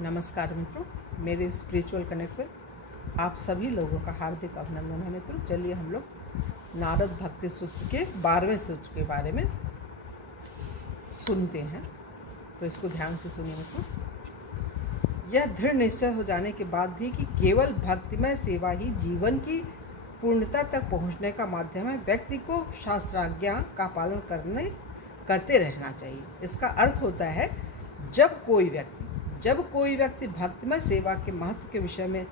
नमस्कार मित्रों, मेरे स्पिरिचुअल कनेक्ट में आप सभी लोगों का हार्दिक अभिनंदन है। मित्रों, चलिए हम लोग नारद भक्ति सूत्र के 12वें सूत्र के बारे में सुनते हैं। तो इसको ध्यान से सुनिए मित्रों। यह दृढ़ निश्चय हो जाने के बाद भी कि केवल भक्तिमय सेवा ही जीवन की पूर्णता तक पहुंचने का माध्यम है, व्यक्ति को शास्त्राज्ञा का पालन करते रहना चाहिए। इसका अर्थ होता है जब कोई व्यक्ति भक्तिमय सेवा के महत्व के विषय में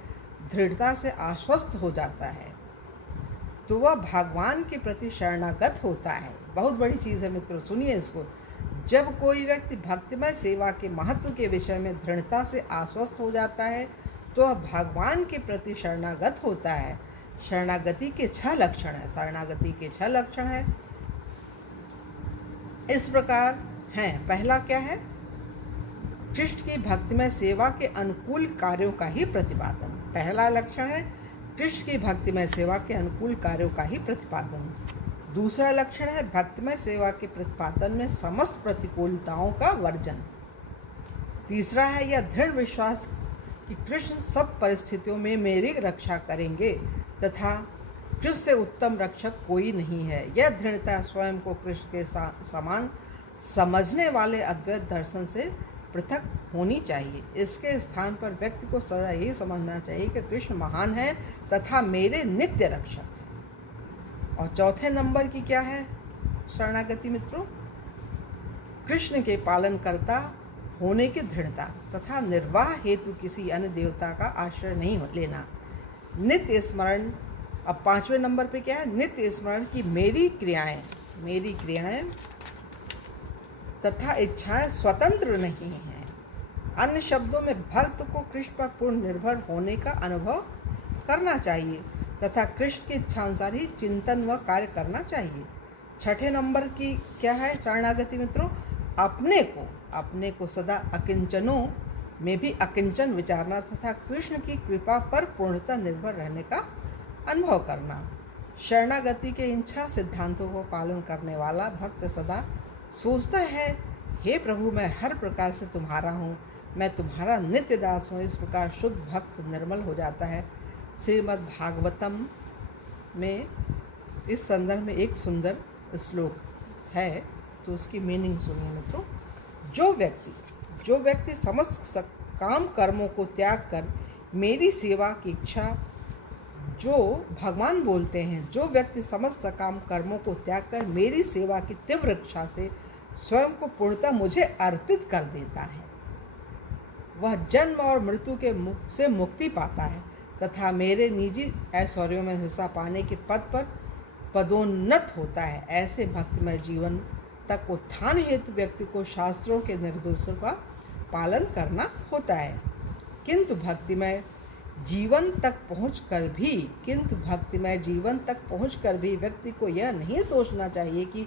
दृढ़ता से आश्वस्त हो जाता है तो वह भगवान के प्रति शरणागत होता है। बहुत बड़ी चीज़ है मित्रों, सुनिए इसको। जब कोई व्यक्ति भक्तिमय सेवा के महत्व के विषय में दृढ़ता से आश्वस्त हो जाता है तो वह भगवान के प्रति शरणागत होता है। शरणागति के 6 लक्षण है। इस प्रकार हैं। पहला क्या है? कृष्ण की भक्तिमय सेवा के अनुकूल कार्यों का ही प्रतिपादन। पहला लक्षण है कृष्ण की भक्तिमय सेवा के अनुकूल कार्यों का ही प्रतिपादन। दूसरा लक्षण है भक्तिमय सेवा के प्रतिपादन में समस्त प्रतिकूलताओं का वर्जन। तीसरा है यह दृढ़ विश्वास कि कृष्ण सब परिस्थितियों में मेरी रक्षा करेंगे तथा कृष्ण से उत्तम रक्षक कोई नहीं है। यह दृढ़ता स्वयं को कृष्ण के समान समझने वाले अद्वैत दर्शन से पृथक होनी चाहिए। इसके स्थान पर व्यक्ति को सदा यही समझना चाहिए कि कृष्ण महान है तथा मेरे नित्य रक्षक है। और चौथे नंबर की क्या है शरणागति मित्रों? कृष्ण के पालनकर्ता होने की दृढ़ता तथा निर्वाह हेतु किसी अन्य देवता का आश्रय नहीं लेना। नित्य स्मरण। अब 5वें नंबर पे क्या है? नित्य स्मरण की मेरी क्रियाएं तथा इच्छाएं स्वतंत्र नहीं हैं। अन्य शब्दों में भक्त को कृष्ण पर पूर्ण निर्भर होने का अनुभव करना चाहिए तथा कृष्ण की इच्छानुसार ही चिंतन व कार्य करना चाहिए। 6ठे नंबर की क्या है शरणागति मित्रों? अपने को सदा अकिंचनों में भी अकिंचन विचारना तथा कृष्ण की कृपा पर पूर्णतः निर्भर रहने का अनुभव करना। शरणागति के इन 6 सिद्धांतों को पालन करने वाला भक्त सदा सोचता है, हे प्रभु, मैं हर प्रकार से तुम्हारा हूँ, मैं तुम्हारा नित्य दास हूँ। इस प्रकार शुद्ध भक्त निर्मल हो जाता है। श्रीमद् भागवतम में इस संदर्भ में एक सुंदर श्लोक है, तो उसकी मीनिंग सुनिए मित्रों। जो व्यक्ति समस्त काम कर्मों को त्याग कर मेरी सेवा की इच्छा, जो भगवान बोलते हैं, जो व्यक्ति समस्त काम कर्मों को त्याग कर मेरी सेवा की तीव्र इच्छा से स्वयं को पूर्णतः मुझे अर्पित कर देता है, वह जन्म और मृत्यु के से मुक्ति पाता है तथा मेरे निजी ऐश्वर्यों में हिस्सा पाने के पद पर पदोन्नत होता है। ऐसे भक्तिमय जीवन तक उत्थान हेतु व्यक्ति को शास्त्रों के निर्देशों का पालन करना होता है। किंतु भक्तिमय जीवन तक पहुंचकर भी व्यक्ति को यह नहीं सोचना चाहिए कि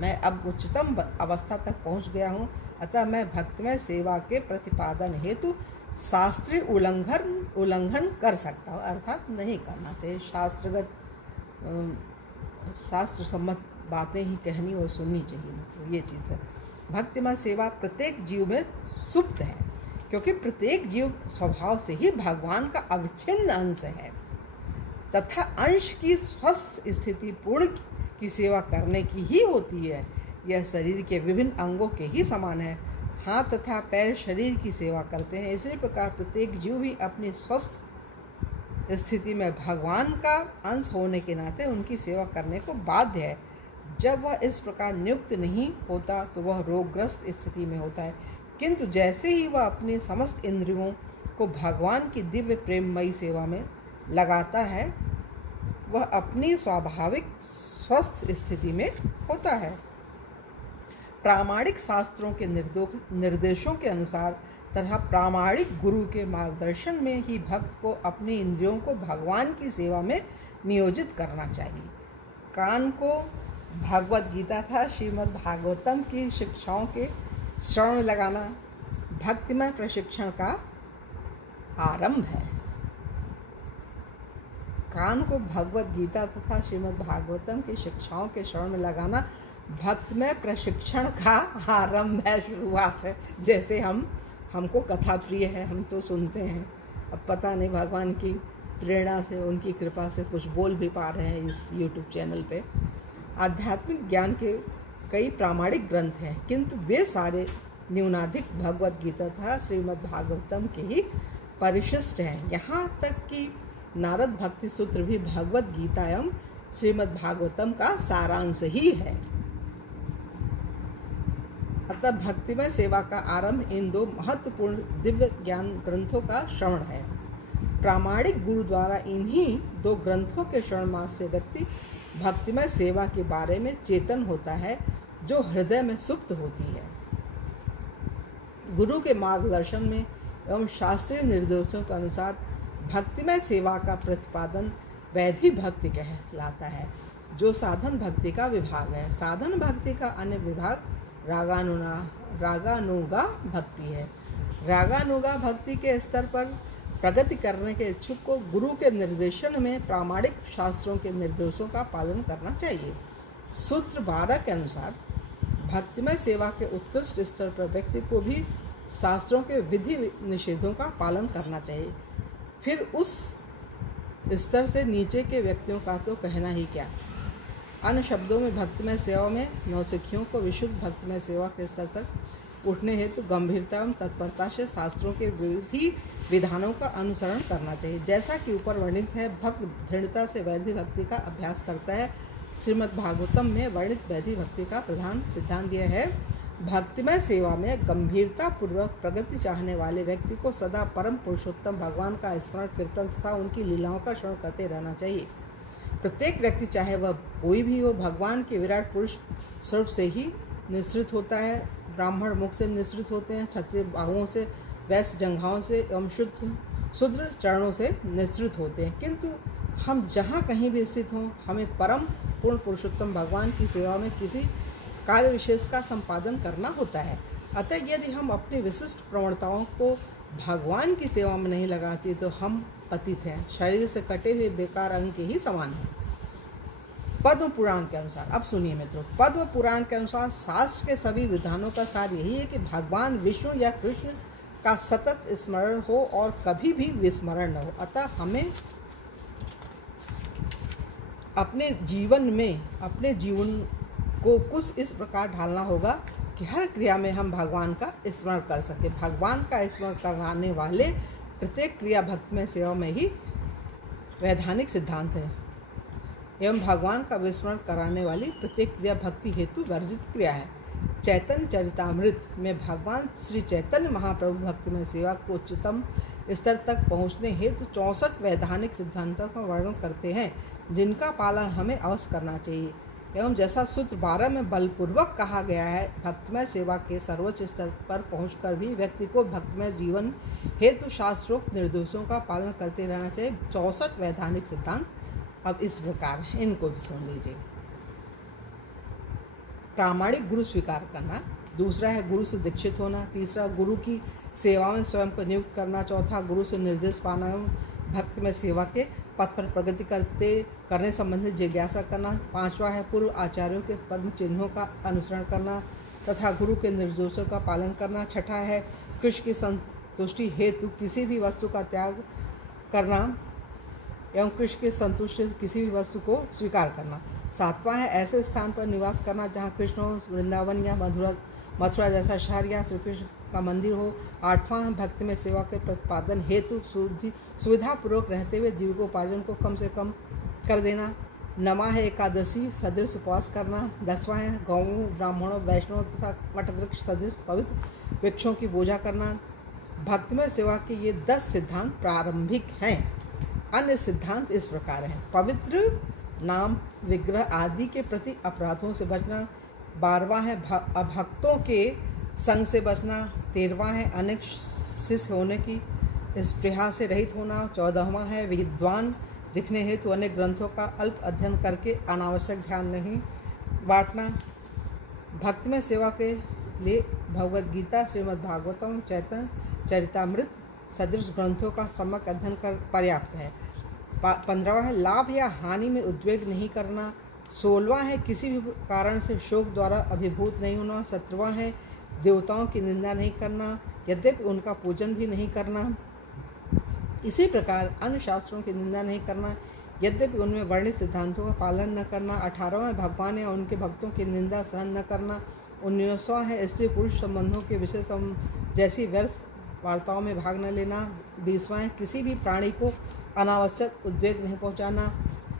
मैं अब उच्चतम अवस्था तक पहुंच गया हूं, अतः मैं भक्तिमय सेवा के प्रतिपादन हेतु शास्त्रीय उल्लंघन कर सकता हूं। अर्थात नहीं करना चाहिए। शास्त्र सम्मत बातें ही कहनी और सुननी चाहिए मित्रों, ये चीज़ है। भक्तिमय सेवा प्रत्येक जीव में सुप्त है क्योंकि प्रत्येक जीव स्वभाव से ही भगवान का अविच्छिन्न अंश है तथा अंश की स्वस्थ स्थिति पूर्ण की सेवा करने की ही होती है। यह शरीर के विभिन्न अंगों के ही समान है। हाथ तथा पैर शरीर की सेवा करते हैं। इसी प्रकार प्रत्येक जीव भी अपनी स्वस्थ स्थिति में भगवान का अंश होने के नाते उनकी सेवा करने को बाध्य है। जब वह इस प्रकार नियुक्त नहीं होता तो वह रोगग्रस्त स्थिति में होता है, किंतु जैसे ही वह अपनी समस्त इंद्रियों को भगवान की दिव्य प्रेममयी सेवा में लगाता है वह अपनी स्वाभाविक स्वस्थ स्थिति में होता है। प्रामाणिक शास्त्रों के निर्देशों के अनुसार तथा प्रामाणिक गुरु के मार्गदर्शन में ही भक्त को अपनी इंद्रियों को भगवान की सेवा में नियोजित करना चाहिए। कान को भगवद गीता तथा श्रीमद् भागवतम की शिक्षाओं के श्रवण में लगाना भक्तिमय प्रशिक्षण का आरंभ है। कान को भगवद गीता तथा श्रीमद् भागवतम की शिक्षाओं के श्रवण में लगाना भक्तिमय प्रशिक्षण का आरंभ है, शुरुआत है। जैसे हम हमको कथा प्रिय है, हम तो सुनते हैं। अब पता नहीं भगवान की प्रेरणा से, उनकी कृपा से कुछ बोल भी पा रहे हैं इस YouTube चैनल पे। आध्यात्मिक ज्ञान के कई प्रामाणिक ग्रंथ हैं, किंतु वे सारे न्यूनाधिक भगवत गीता तथा श्रीमद् भागवतम के ही परिशिष्ट हैं। यहाँ तक कि नारद भक्ति सूत्र भी भगवत गीता एवं श्रीमद् भागवतम का सारांश ही है। अतः भक्तिमय सेवा का आरंभ इन दो महत्वपूर्ण दिव्य ज्ञान ग्रंथों का श्रवण है। प्रामाणिक गुरु द्वारा इन्हीं दो ग्रंथों के श्रवण मात्र से व्यक्ति भक्तिमय सेवा के बारे में चेतन होता है, जो हृदय में सुप्त होती है। गुरु के मार्गदर्शन में एवं शास्त्रीय निर्देशों के अनुसार भक्तिमय सेवा का प्रतिपादन वैधि भक्ति कहलाता है, जो साधन भक्ति का विभाग है। साधन भक्ति का अन्य विभाग रागानुगा भक्ति है। रागानुगा भक्ति के स्तर पर प्रगति करने के इच्छुक को गुरु के निर्देशन में प्रामाणिक शास्त्रों के निर्देशों का पालन करना चाहिए। सूत्र 12 के अनुसार भक्तिमय सेवा के उत्कृष्ट स्तर पर व्यक्ति को भी शास्त्रों के विधि निषेधों का पालन करना चाहिए। फिर उस स्तर से नीचे के व्यक्तियों का तो कहना ही क्या। अन्य शब्दों में भक्तिमय सेवा में नौसिखियों को विशुद्ध भक्तिमय सेवा के स्तर तक उठने हेतु गंभीरता एवं तत्परता से शास्त्रों के विधि विधानों का अनुसरण करना चाहिए। जैसा कि ऊपर वर्णित है, भक्त दृढ़ता से वैधि भक्ति का अभ्यास करता है। श्रीमद् भागवतम में वर्णित वैधि भक्ति का प्रधान सिद्धांत यह है, भक्तिमय सेवा में गंभीरता पूर्वक प्रगति चाहने वाले व्यक्ति को सदा परम पुरुषोत्तम भगवान का स्मरण, कीर्तन तथा उनकी लीलाओं का श्रवण करते रहना चाहिए। प्रत्येक व्यक्ति, चाहे वह कोई भी हो, भगवान के विराट पुरुष स्वरूप से ही निश्रित होता है। ब्राह्मण मुख से निश्रित होते हैं, क्षत्रिय बाहुओं से, वैश्य जंघाओं से एवं शूद्र चरणों से निश्रित होते हैं। किंतु हम जहाँ कहीं भी स्थित हों, हमें परम पूर्ण पुरुषोत्तम भगवान की सेवा में किसी कार्य विशेष का संपादन करना होता है। अतः यदि हम अपनी विशिष्ट प्रवणताओं को भगवान की सेवा में नहीं लगाते तो हम पतित हैं, शरीर से कटे हुए बेकार अंग के ही समान हैं। पद्म पुराण के अनुसार, अब सुनिए मित्रों, पद्म पुराण के अनुसार शास्त्र के सभी विधानों का सार यही है कि भगवान विष्णु या कृष्ण का सतत स्मरण हो और कभी भी विस्मरण न हो। अतः हमें अपने जीवन को कुछ इस प्रकार ढालना होगा कि हर क्रिया में हम भगवान का स्मरण कर सके। भगवान का स्मरण कराने वाले प्रत्येक क्रिया भक्तिमय सेवा में ही वैधानिक सिद्धांत है, एवं भगवान का विस्मरण कराने वाली प्रत्येक क्रिया भक्ति हेतु वर्जित क्रिया है। चैतन्य चरितामृत में भगवान श्री चैतन्य महाप्रभु भक्तिमय सेवा को उच्चतम स्तर तक पहुँचने हेतु 64 वैधानिक सिद्धांतों का वर्णन करते हैं, जिनका पालन हमें अवश्य करना चाहिए। एवं जैसा सूत्र 12 में बलपूर्वक कहा गया है, भक्तिमय सेवा के सर्वोच्च स्तर पर पहुंचकर भी व्यक्ति को भक्तिमय जीवन हेतु शास्त्रोक्त निर्देशों का पालन करते रहना चाहिए। 64 वैधानिक सिद्धांत अब इस प्रकार है, इनको भी सुन लीजिए। प्रामाणिक गुरु स्वीकार करना, दूसरा है गुरु से दीक्षित होना, तीसरा गुरु की सेवा में स्वयं को नियुक्त करना, चौथा गुरु से निर्देश पाना एवं भक्तिमय सेवा के पथ पर प्रगति करने संबंधित जिज्ञासा करना, पांचवा है पूर्व आचार्यों के पद्म चिन्हों का अनुसरण करना तथा गुरु के निर्देशों का पालन करना, छठा है कृष्ण की संतुष्टि हेतु किसी भी वस्तु का त्याग करना एवं कृष्ण के संतुष्टि किसी भी वस्तु को स्वीकार करना, सातवां है ऐसे स्थान पर निवास करना जहाँ कृष्ण हो, वृंदावन या मथुरा जैसा शहर या श्री कृष्ण का मंदिर हो, आठवां है भक्ति में सेवा के प्रतिपादन हेतु सुविधापूर्वक रहते हुए जीविकोपार्जन को कम से कम कर देना, नवां है एकादशी सदृश उपवास करना, 10वां है गौओं, ब्राह्मणों, वैष्णवों तथा वटवृक्ष सदृश पवित्र वृक्षों की पूजा करना। भक्तिमय सेवा के ये 10 सिद्धांत प्रारंभिक हैं। अन्य सिद्धांत इस प्रकार हैं: पवित्र नाम विग्रह आदि के प्रति अपराधों से बचना, 12वां है अभक्तों के संग से बचना, 13वां है अनेक शिष्य होने की स्पृहा से रहित होना, 14वां है विद्वान दिखने हेतु अनेक ग्रंथों का अल्प अध्ययन करके अनावश्यक ध्यान नहीं बांटना। भक्तिमय सेवा के लिए भगवद गीता, श्रीमद् भागवतम, चैतन्य चरितामृत सदृश ग्रंथों का सम्यक अध्ययन कर पर्याप्त है। 15वां है लाभ या हानि में उद्वेग नहीं करना, 16वां है किसी भी कारण से शोक द्वारा अभिभूत नहीं होना, 17वां है देवताओं की निंदा नहीं करना, यद्यपि उनका पूजन भी नहीं करना। इसी प्रकार अन्य शास्त्रों की निंदा नहीं करना, यद्यपि उनमें वर्णित सिद्धांतों का पालन न करना। 18वां भगवान या उनके भक्तों की निंदा सहन न करना। 19वां है स्त्री पुरुष संबंधों के विषय जैसी व्यर्थ वार्ताओं में भाग न लेना। 20वां है किसी भी प्राणी को अनावश्यक उद्वेग नहीं पहुंचाना।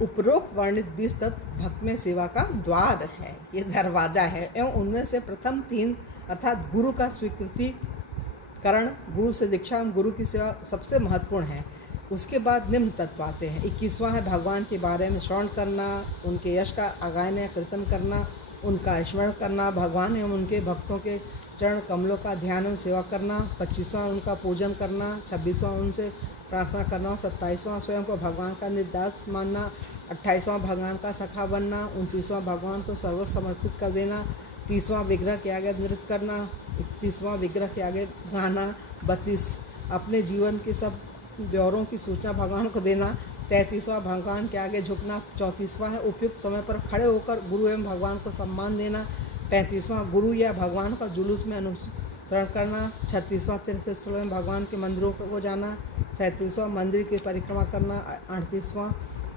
उपरोक्त वर्णित 20 तत्व भक्त में सेवा का द्वार है, ये दरवाजा है, एवं उनमें से प्रथम 3 अर्थात गुरु का स्वीकृतिकरण, गुरु से दीक्षा, गुरु की सेवा सबसे महत्वपूर्ण है। उसके बाद निम्न तत्व आते हैं। 21वां है भगवान के बारे में श्रवण करना, उनके यश का आगायन या कीर्तन करना, उनका स्मरण करना, भगवान एवं उनके भक्तों के चरण कमलों का ध्यान एवं सेवा करना। 25वां उनका पूजन करना। 26वां उनसे प्रार्थना करना। 27वां स्वयं को भगवान का निर्दास मानना। 28वां भगवान का सखा बनना। 29वां भगवान को सर्वस्व समर्पित कर देना। 30वां विग्रह के आगे नृत्य करना। 31वां विग्रह के आगे गाना। 32 अपने जीवन के सब ब्यौरों की सूचना भगवान को देना। 33वां भगवान के आगे झुकना। 34वां है उपयुक्त समय पर खड़े होकर गुरु एवं भगवान को सम्मान देना। 35वां गुरु या भगवान का जुलूस में अनुसरण करना। 36वां तीर्थ स्थलों में भगवान के मंदिरों को जाना। 37वां मंदिर की परिक्रमा करना। 38वां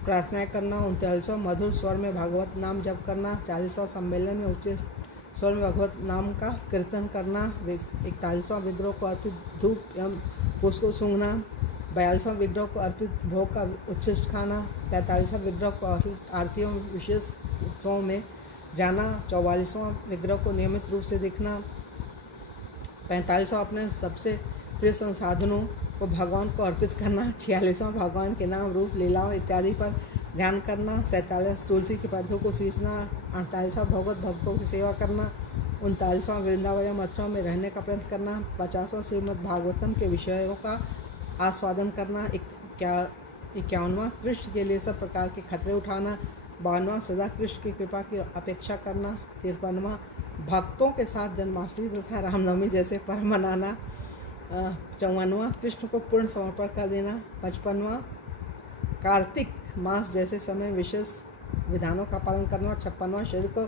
प्रार्थनाएं करना। 39वां मधुर स्वर में भगवत नाम जप करना। 40वां सम्मेलन में उच्च स्वर में भगवत नाम का कीर्तन करना। 41वां विग्रह को अर्पित धूप एवं उसको सूंघना। 42वां विग्रह को अर्पित भोग का उच्छिष्ट खाना। 43वां विग्रह को अर्पित आरतियों विशेष उत्सवों में जाना। 44वां विग्रह को नियमित रूप से देखना। 45वां अपने सबसे प्रिय संसाधनों को भगवान को अर्पित करना। 46वां भगवान के नाम रूप लीलाओं इत्यादि पर ध्यान करना। 47वां तुलसी के पौधों को सींचना। 48वां भगवत भक्तों की सेवा करना। 39वां वृंदावन या मथुरा में रहने का प्रयत्न करना। 50वां श्रीमद् भागवतम के विषयों का आस्वादन करना। 51वां कृष्ण के लिए सब प्रकार के खतरे उठाना। 52वां सदा कृष्ण की कृपा की अपेक्षा करना। 53वां भक्तों के साथ जन्माष्टमी तथा रामनवमी जैसे पर्व मनाना। 54वां कृष्ण को पूर्ण समर्पण कर देना। 55वां कार्तिक मास जैसे समय विशेष विधानों का पालन करना। 56वां शरीर को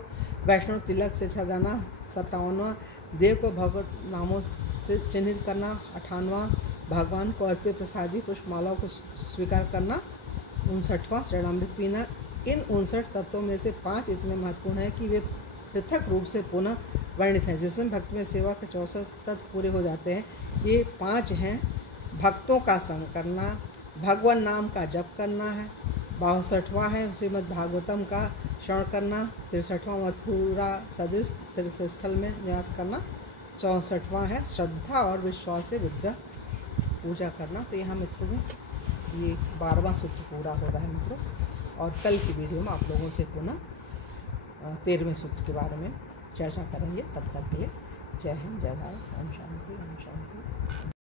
वैष्णव तिलक से सजाना। 57वां देव को भगवत नामों से चिन्हित करना। 58वां भगवान को अर्पित प्रसादी पुष्पमालाओं को स्वीकार करना। 59वां चरणामृत पीना। इन 59 तत्वों में से 5 इतने महत्वपूर्ण हैं कि वे पृथक रूप से पुनः वर्णित हैं, जिसमें भक्ति में सेवा के 64 तत्व पूरे हो जाते हैं। ये 5 हैं: भक्तों का संग करना, भगवान नाम का जप करना है, 62वां है श्रीमद् भागवतम का श्रवण करना, 63वां मथुरा सदृश तीर्थ स्थल में निवास करना, 64वां है श्रद्धा और विश्वास से विग्रह पूजा करना। तो यहाँ मित्रों में ये 12वां सूत्र पूरा हो रहा है मित्रों, और कल की वीडियो में आप लोगों से पुनः 13वें सूत्र के बारे में चर्चा करेंगे। तब तक के लिए जय हिंद, जय भारत, ओम शांति, ओम शांति।